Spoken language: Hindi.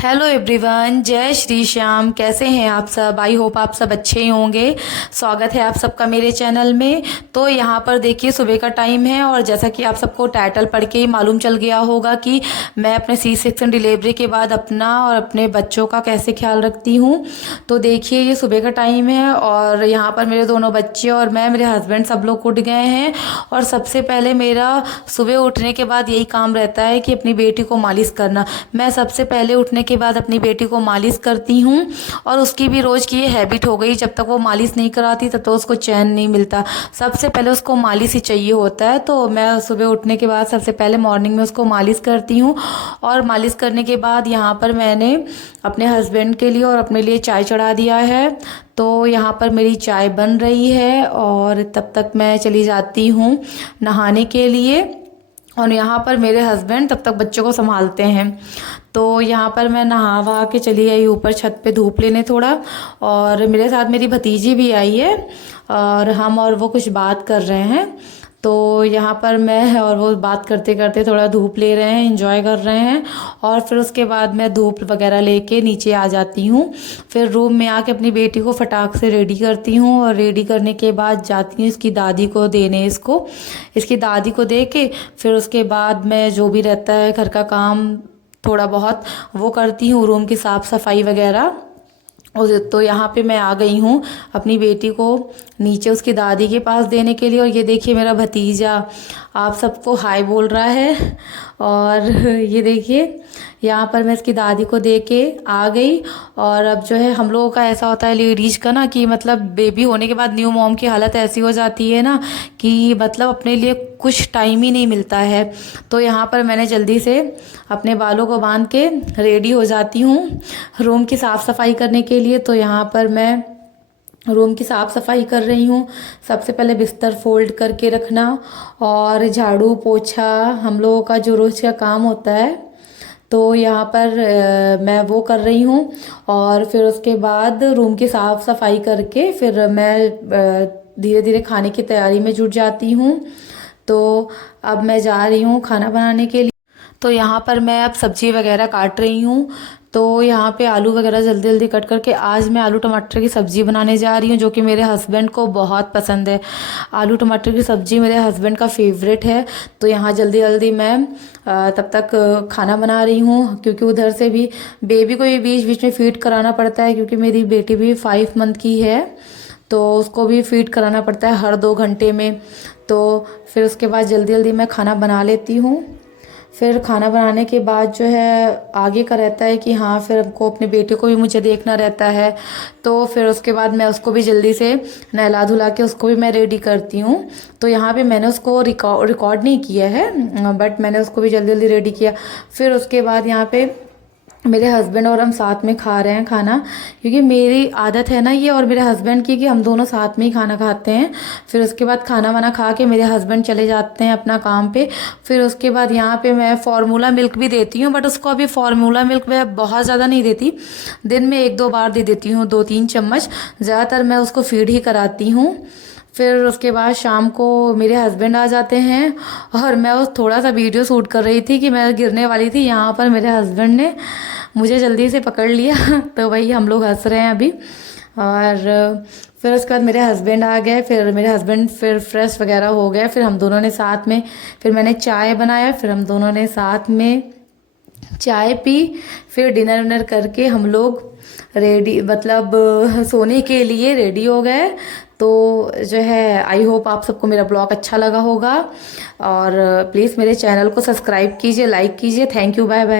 हेलो एवरीवन, जय श्री श्याम। कैसे हैं आप सब? आई होप आप सब अच्छे ही होंगे। स्वागत है आप सबका मेरे चैनल में। तो यहाँ पर देखिए सुबह का टाइम है और जैसा कि आप सबको टाइटल पढ़ के ही मालूम चल गया होगा कि मैं अपने सी सेक्शन डिलीवरी के बाद अपना और अपने बच्चों का कैसे ख्याल रखती हूँ। तो देखिए ये सुबह का टाइम है और यहाँ पर मेरे दोनों बच्चे और मैं, मेरे हस्बैंड सब लोग उठ गए हैं। और सबसे पहले मेरा सुबह उठने के बाद यही काम रहता है कि अपनी बेटी को मालिश करना। मैं सबसे पहले उठने के बाद अपनी बेटी को मालिश करती हूँ और उसकी भी रोज़ की ये हैबिट हो गई। जब तक वो मालिश नहीं कराती तब तक उसको चैन नहीं मिलता। सबसे पहले उसको मालिश ही चाहिए होता है। तो मैं सुबह उठने के बाद सबसे पहले मॉर्निंग में उसको मालिश करती हूँ। और मालिश करने के बाद यहाँ पर मैंने अपने हस्बैंड के लिए और अपने लिए चाय चढ़ा दिया है। तो यहाँ पर मेरी चाय बन रही है और तब तक मैं चली जाती हूँ नहाने के लिए। और यहाँ पर मेरे हस्बैंड तब तक बच्चों को संभालते हैं। तो यहाँ पर मैं नहा वहा के चली आई ऊपर छत पे धूप लेने थोड़ा। और मेरे साथ मेरी भतीजी भी आई है और हम और वो कुछ बात कर रहे हैं। तो यहाँ पर मैं और वो बात करते करते थोड़ा धूप ले रहे हैं, एंजॉय कर रहे हैं। और फिर उसके बाद मैं धूप वगैरह लेके नीचे आ जाती हूँ। फिर रूम में आके अपनी बेटी को फटाक से रेडी करती हूँ और रेडी करने के बाद जाती हूँ इसकी दादी को देने। इसकी दादी को दे के फिर उसके बाद मैं जो भी रहता है घर का काम थोड़ा बहुत वो करती हूँ, रूम की साफ़ सफाई वगैरह। और तो यहाँ पे मैं आ गई हूँ अपनी बेटी को नीचे उसकी दादी के पास देने के लिए। और ये देखिए मेरा भतीजा आप सबको हाय बोल रहा है। और ये देखिए यहाँ पर मैं इसकी दादी को दे के आ गई। और अब जो है हम लोगों का ऐसा होता है लेडीज का ना कि मतलब बेबी होने के बाद न्यू मॉम की हालत ऐसी हो जाती है ना कि मतलब अपने लिए कुछ टाइम ही नहीं मिलता है। तो यहाँ पर मैंने जल्दी से अपने बालों को बांध के रेडी हो जाती हूँ रूम की साफ़ सफाई करने के लिए। तो यहाँ पर मैं रूम की साफ़ सफाई कर रही हूँ। सबसे पहले बिस्तर फोल्ड करके रखना और झाड़ू पोछा हम लोगों का जो रोज़ का काम होता है। तो यहाँ पर मैं वो कर रही हूँ। और फिर उसके बाद रूम की साफ़ सफाई करके फिर मैं धीरे धीरे खाने की तैयारी में जुट जाती हूँ। तो अब मैं जा रही हूँ खाना बनाने के लिए। तो यहाँ पर मैं अब सब्ज़ी वगैरह काट रही हूँ। तो यहाँ पे आलू वगैरह जल्दी जल्दी कट करके आज मैं आलू टमाटर की सब्ज़ी बनाने जा रही हूँ जो कि मेरे हस्बैंड को बहुत पसंद है। आलू टमाटर की सब्ज़ी मेरे हस्बैंड का फेवरेट है। तो यहाँ जल्दी जल्दी मैं तब तक खाना बना रही हूँ क्योंकि उधर से भी बेबी को भी बीच बीच में फीड कराना पड़ता है क्योंकि मेरी बेटी भी 5 मंथ की है। तो उसको भी फीड कराना पड़ता है हर 2 घंटे में। तो फिर उसके बाद जल्दी जल्दी मैं खाना बना लेती हूँ। फिर खाना बनाने के बाद जो है आगे का रहता है कि हाँ फिर हमको अपने बेटे को भी मुझे देखना रहता है। तो फिर उसके बाद मैं उसको भी जल्दी से नहला धुला के उसको भी मैं रेडी करती हूँ। तो यहाँ पे मैंने उसको रिकॉर्ड नहीं किया है बट मैंने उसको भी जल्दी जल्दी रेडी किया। फिर उसके बाद यहाँ पे मेरे हस्बैंड और हम साथ में खा रहे हैं खाना क्योंकि मेरी आदत है ना ये और मेरे हस्बैंड की कि हम दोनों साथ में ही खाना खाते हैं। फिर उसके बाद खाना वाना खा के मेरे हस्बैंड चले जाते हैं अपना काम पे। फिर उसके बाद यहाँ पे मैं फार्मूला मिल्क भी देती हूँ बट उसको अभी फार्मूला मिल्क मैं बहुत ज़्यादा नहीं देती, दिन में 1-2 बार दे देती हूँ, 2-3 चम्मच। ज़्यादातर मैं उसको फीड ही कराती हूँ। फिर उसके बाद शाम को मेरे हस्बैंड आ जाते हैं और मैं उस थोड़ा सा वीडियो शूट कर रही थी कि मैं गिरने वाली थी। यहाँ पर मेरे हस्बैंड ने मुझे जल्दी से पकड़ लिया तो वही हम लोग हंस रहे हैं अभी। और फिर उसके बाद मेरे हस्बैंड आ गए। फिर मेरे हस्बैंड फिर फ्रेश वगैरह हो गए। फिर हम दोनों ने साथ में फिर मैंने चाय बनाया। फिर हम दोनों ने साथ में चाय पी। फिर डिनर विनर करके हम लोग रेडी मतलब सोने के लिए रेडी हो गए। तो जो है आई होप आप सबको मेरा ब्लॉग अच्छा लगा होगा और प्लीज़ मेरे चैनल को सब्सक्राइब कीजिए, लाइक कीजिए। Thank you, bye bye.